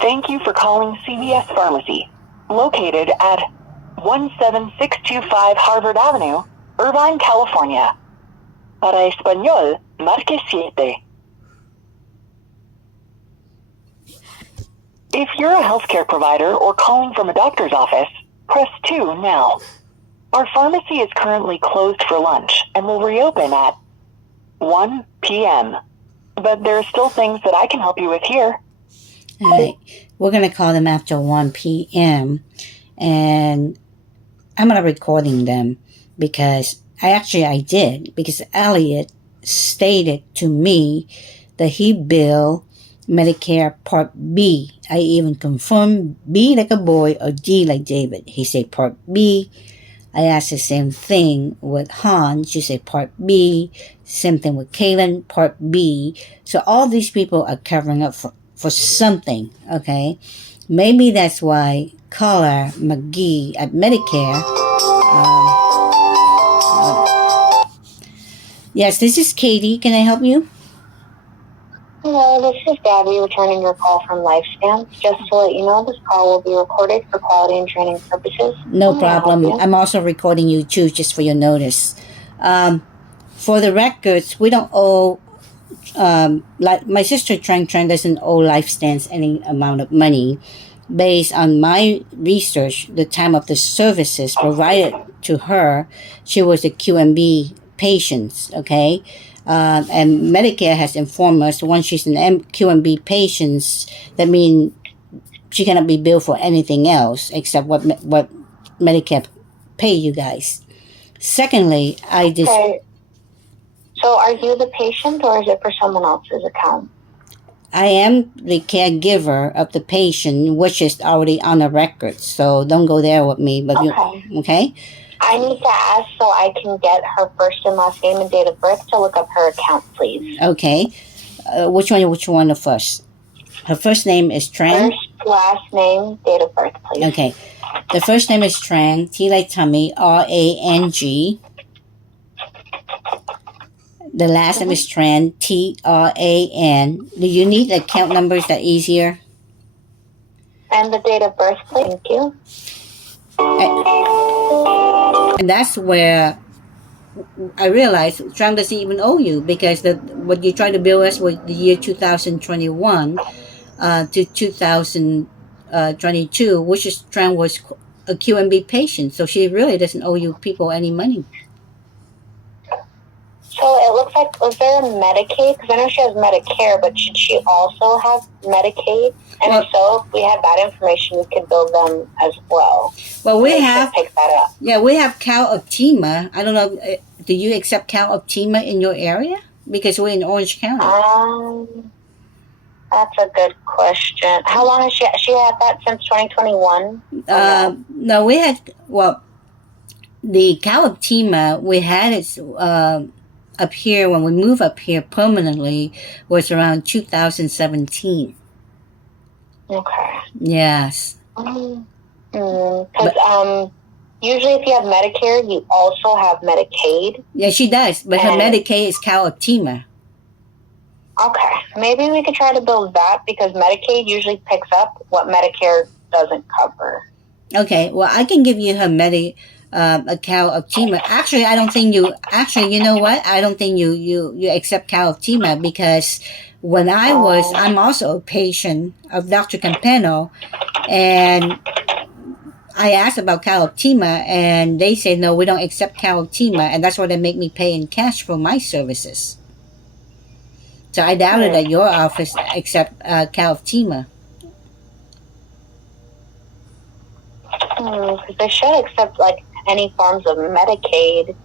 Thank you for calling CVS Pharmacy, located at 17625 Harvard Avenue, Irvine, California. Para español, marque 7. If you're a healthcare provider or calling from a doctor's office, press 2 now. Our pharmacy is currently closed for lunch and will reopen at 1 p.m. But there are still things that I can help you with here. All right. We're going to call them after 1 p.m. And I'm not recording them because I did, because Elliot stated to me that he billed Medicare Part B. I even confirmed B like a boy or D like David. He said Part B. I asked the same thing with Han. She said Part B. Same thing with Kaylin, Part B. So all these people are covering up for something, okay? Maybe that's why caller McGee at Medicare. Yes, this is Katie. Can I help you? Hello, this is Gabby returning your call from LifeStance. Just to let you know, this call will be recorded for quality and training purposes. No problem. I'm also recording you too, just for your notice. For the records, we don't owe, like my sister Trang doesn't owe LifeStance any amount of money. Based on my research, the time of the services provided to her, she was a QMB patient, okay? And Medicare has informed us once she's an QMB patient, that means she cannot be billed for anything else except what Medicare pay you guys. Secondly, Okay. So are you the patient or is it for someone else's account? I am the caregiver of the patient, which is already on the record. So don't go there with me. But okay? I need to ask so I can get her first and last name and date of birth to look up her account, please. Okay. Which one first? Her first name is Trang. First, last name, date of birth, please. Okay. The first name is Trang, T like Tommy, R-A-N-G. The last name is Tran, T-R-A-N. Do you need account numbers that easier? And the date of birth, please. Thank you. And that's where I realized Tran doesn't even owe you, because what you tried to bill us was the year 2021 to 2022, which is Tran was a QMB patient, so she really doesn't owe you people any money. So it looks like, was there a Medicaid? Because I know she has Medicare, but should she also have Medicaid? And if so, if we had that information, we could bill them as well. Well, we have pick that up. Yeah, we have CalOptima. I don't know. Do you accept CalOptima in your area? Because we're in Orange County. That's a good question. How long has she had that since 2021? No, we had the CalOptima we had it up here when we moved up here permanently was around 2017. Okay. Yes. Because usually if you have Medicare, you also have Medicaid. Yeah, she does, but her Medicaid is CalOptima. Okay. Maybe we could try to build that, because Medicaid usually picks up what Medicare doesn't cover. Okay, well, I can give you her a CalOptima. Actually, I don't think you. Actually, you know what? I don't think you accept CalOptima, because when I'm also a patient of Dr. Campano, and I asked about CalOptima, and they say no, we don't accept CalOptima, and that's why they make me pay in cash for my services. So I doubted that your office accept CalOptima. Because they should accept like any forms of Medicaid.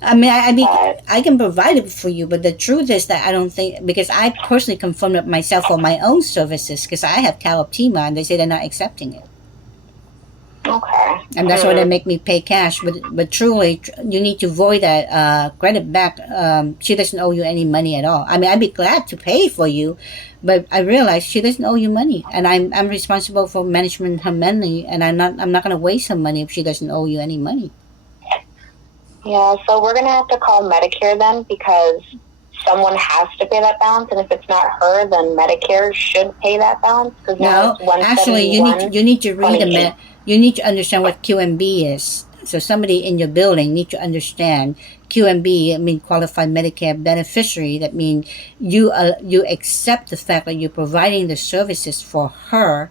I mean, I can provide it for you, but the truth is that I don't think, because I personally confirmed it myself for my own services, because I have CalOptima, and they say they're not accepting it. Okay. And that's why they make me pay cash. But truly, you need to void that credit back. She doesn't owe you any money at all. I mean, I'd be glad to pay for you, but I realize she doesn't owe you money, and I'm responsible for management her money, and I'm not going to waste her money if she doesn't owe you any money. Yeah, so we're going to have to call Medicare then, because someone has to pay that balance, and if it's not her, then Medicare should pay that balance. Because now No, it's actually, you need to read you need to understand what QMB is. So somebody in your building need to understand QMB. I mean, qualified Medicare beneficiary. That means you accept the fact that you're providing the services for her.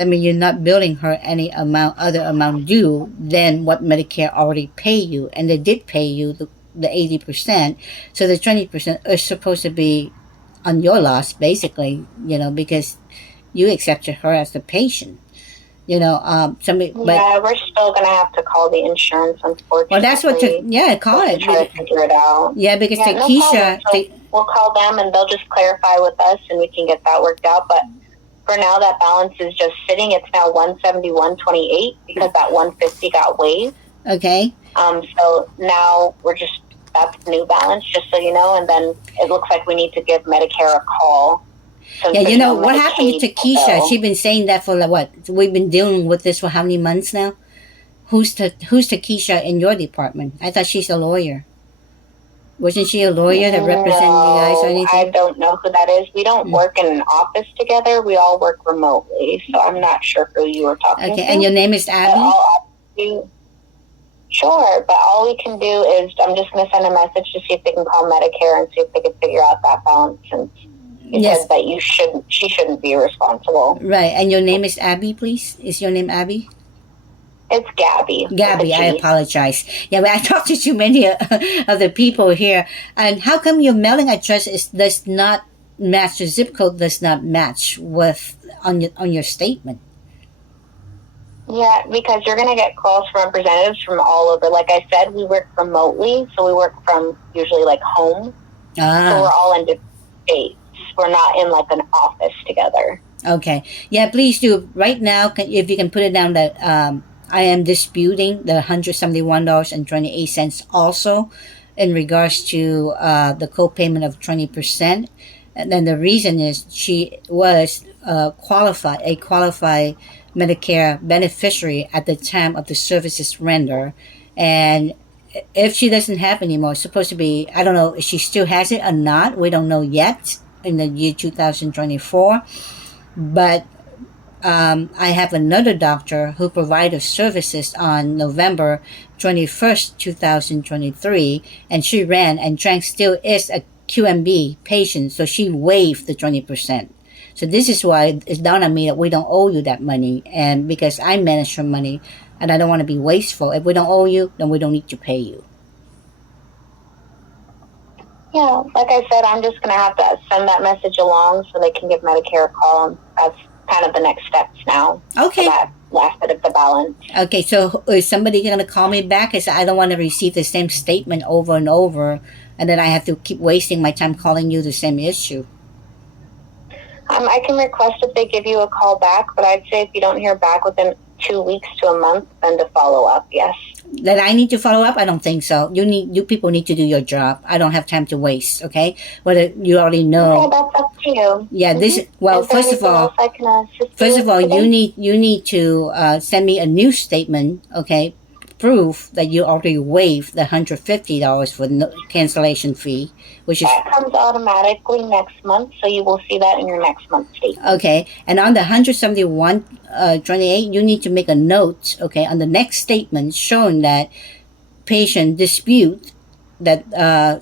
I mean, you're not billing her any other amount due than what Medicare already pay you, and they did pay you the 80%. So the 20% is supposed to be on your loss, basically. Because you accepted her as the patient. Somebody. Yeah, we're still gonna have to call the insurance, unfortunately. Well, that's what. Call it. Try to figure it out. Yeah, because no Keisha. So we'll call them, and they'll just clarify with us, and we can get that worked out. But for now, that balance is just sitting. It's now $171.28 because that $150 got waived. Okay. So now that's the new balance, just so you know. And then it looks like we need to give Medicare a call. Yeah, what happened to Keisha? She's been saying that for what? We've been dealing with this for how many months now? Who's to Keisha in your department? I thought she's a lawyer. Wasn't she a lawyer that represents you guys or anything? I don't know who that is. We don't work in an office together. We all work remotely, so I'm not sure who you were talking to. Okay, and your name is Abby? Sure, but all we can do is I'm just going to send a message to see if they can call Medicare and see if they can figure out that balance, since you said that she shouldn't be responsible. Right, and your name is Abby, please? Is your name Abby? It's Gabby. Gabby, I apologize. Yeah, but I talked to too many other people here. And how come your mailing address does not match, your zip code does not match with on your statement? Yeah, because you're going to get calls from representatives from all over. Like I said, we work remotely, so we work from usually like home. So we're all in different states. We're not in like an office together. Okay. Yeah, please do. Right now, if you can put it down that I am disputing the $171.28 also in regards to the co-payment of 20%. And then the reason is she was a qualified Medicare beneficiary at the time of the services render. And if she doesn't have anymore, it's supposed to be, I don't know if she still has it or not. We don't know yet in the year 2024. But I have another doctor who provided services on November 21st, 2023, and she ran, and Trang still is a QMB patient, so she waived the 20%. So this is why it's down on me that we don't owe you that money, and because I manage her money, and I don't want to be wasteful. If we don't owe you, then we don't need to pay you. Yeah, like I said, I'm just going to have to send that message along so they can give Medicare a call. That's kind of the next steps now. Okay. For that last bit of the balance. Okay, so is somebody going to call me back? Because I don't want to receive the same statement over and over, and then I have to keep wasting my time calling you the same issue. I can request if they give you a call back, but I'd say if you don't hear back within 2 weeks to a month, then to follow up, yes. That I need to follow up? I don't think so. You people need to do your job. I don't have time to waste, okay? Whether you already know. Okay, that's up to you. Yeah, first of all, you need to send me a new statement, okay? Proof that you already waived the $150 for cancellation fee, which is... That comes automatically next month, so you will see that in your next month's statement. Okay, and on the $171.28, you need to make a note, okay, on the next statement showing that patient dispute that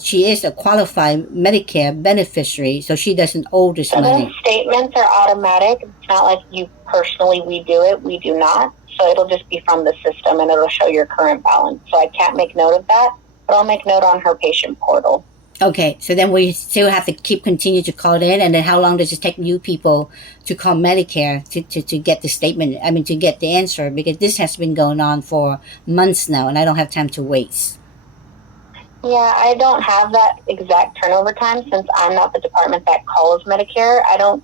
she is a qualified Medicare beneficiary, so she doesn't owe this money. Those statements are automatic. It's not like you personally, we do it. We do not. So it'll just be from the system, and it'll show your current balance. So I can't make note of that, but I'll make note on her patient portal. Okay, so then we still have to continue to call in, and then how long does it take you people to call Medicare to get the statement, to get the answer? Because this has been going on for months now, and I don't have time to waste. Yeah, I don't have that exact turnover time since I'm not the department that calls Medicare. I don't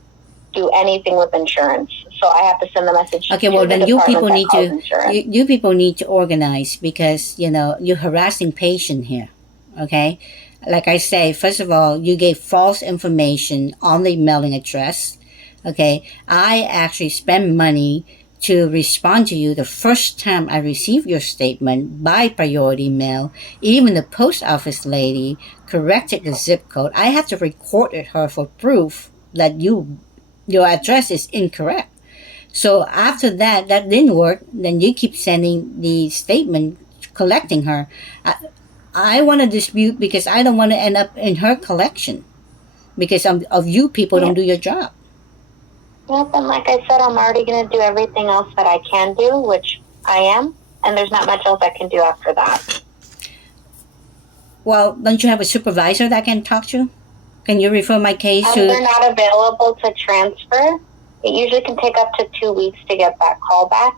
do anything with insurance, so I have to send the message. Okay, well then you people need to organize, because you're harassing patient here. Okay, like I say, first of all, you gave false information on the mailing address. Okay, I actually spend money to respond to you the first time I received your statement by priority mail. Even the post office lady corrected the zip code. I have to record it her for proof that your address is incorrect. So after that didn't work. Then you keep sending the statement collecting her. I want to dispute because I don't want to end up in her collection because of you people don't do your job. Yep, and like I said, I'm already going to do everything else that I can do, which I am, and there's not much else I can do after that. Well, don't you have a supervisor that I can talk to? Can you refer my case to... They're not available to transfer. It usually can take up to 2 weeks to get that call back.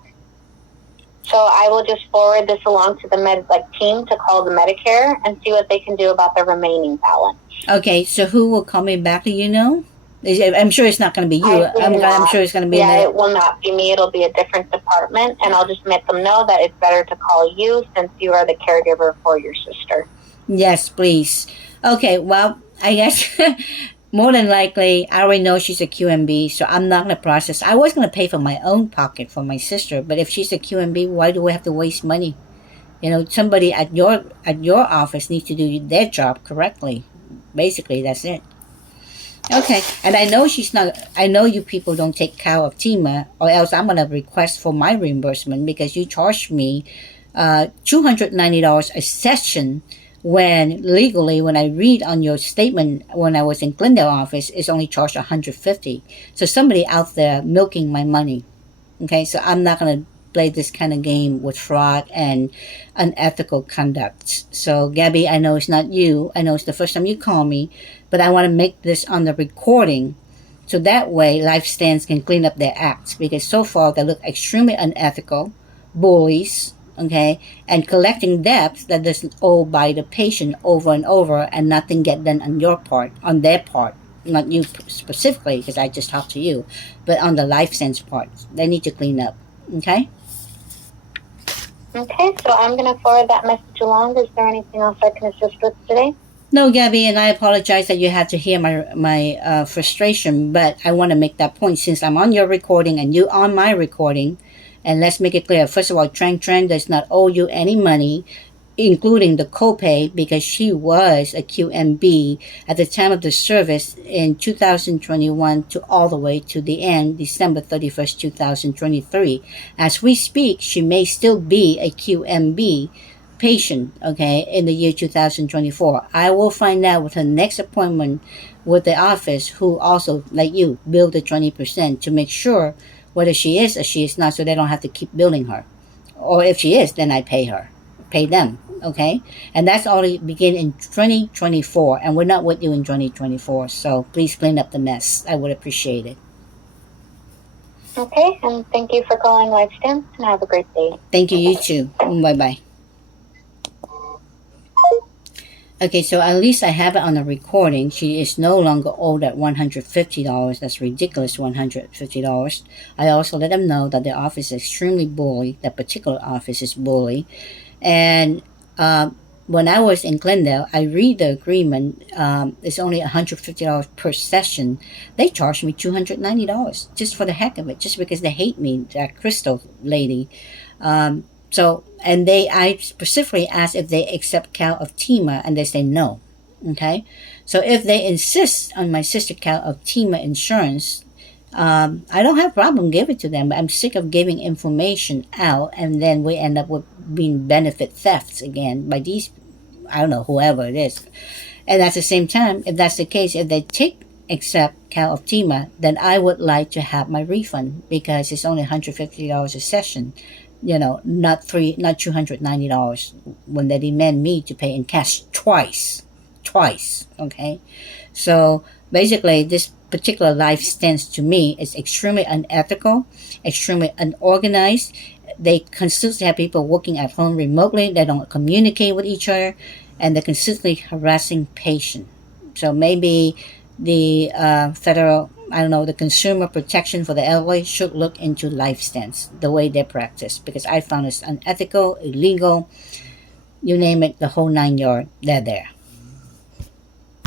So I will just forward this along to the team to call the Medicare and see what they can do about the remaining balance. Okay, so who will call me back? Do you know? I'm sure it's not going to be you. I'm sure it's going to be... Yeah, it will not be me. It'll be a different department, and I'll just let them know that it's better to call you since you are the caregiver for your sister. Yes, please. Okay, well, I guess more than likely, I already know she's a QMB, so I'm not going to process. I was going to pay from my own pocket for my sister, but if she's a QMB, why do we have to waste money? Somebody at your office needs to do their job correctly. Basically, that's it. Okay, and I know I know you people don't take CalOptima, or else I'm going to request for my reimbursement because you charged me $290 a session when legally, when I read on your statement when I was in Glendale office, it's only charged $150. So somebody out there milking my money. Okay, so I'm not going to play this kind of game with fraud and unethical conduct. So Gabby, I know it's not you. I know it's the first time you call me, but I want to make this on the recording so that way LifeStance can clean up their acts, because so far they look extremely unethical, bullies, okay, and collecting debts that is owed by the patient over and over, and nothing get done on their part. Not you specifically, because I just talked to you, but on the LifeStance part, they need to clean up. Okay. Okay, so I'm going to forward that message along. Is there anything else I can assist with today? No, Gabby, and I apologize that you had to hear my frustration, but I want to make that point since I'm on your recording and you on my recording, and let's make it clear. First of all, Tran does not owe you any money, including the copay, because she was a QMB at the time of the service in 2021 to all the way to the end, December 31st, 2023. As we speak, she may still be a QMB patient, okay, in the year 2024. I will find out with her next appointment with the office, who also, like you, bill the 20% to make sure whether she is or she is not, so they don't have to keep billing her. Or if she is, then I pay them, okay? And that's only begin in 2024, and we're not with you in 2024, so please clean up the mess. I would appreciate it. Okay, and thank you for calling LifeStance, and have a great day. Thank you, you too. Bye-bye. Okay, so at least I have it on the recording. She is no longer owed that $150. That's ridiculous, $150. I also let them know that the office is extremely bully. That particular office is bully. And when I was in Glendale, I read the agreement. It's only $150 per session. They charged me $290 just for the heck of it, just because they hate me, that Crystal lady. And I specifically asked if they accept CalOptima, and they say no. Okay, so if they insist on my sister CalOptima insurance, I don't have a problem giving it to them, but I'm sick of giving information out, and then we end up with being benefit thefts again by these, I don't know, whoever it is. And at the same time, if that's the case, if they accept CalOptima, then I would like to have my refund, because it's only $150 a session. Not $290 when they demand me to pay in cash twice. Okay, so basically this particular LifeStance to me is extremely unethical, extremely unorganized. They consistently have people working at home remotely. They don't communicate with each other, and they're consistently harassing patients. So maybe the federal, the Consumer Protection for the Elderly should look into LifeStance, the way they practice, because I found it's unethical, illegal, you name it, the whole 9 yards, they're there.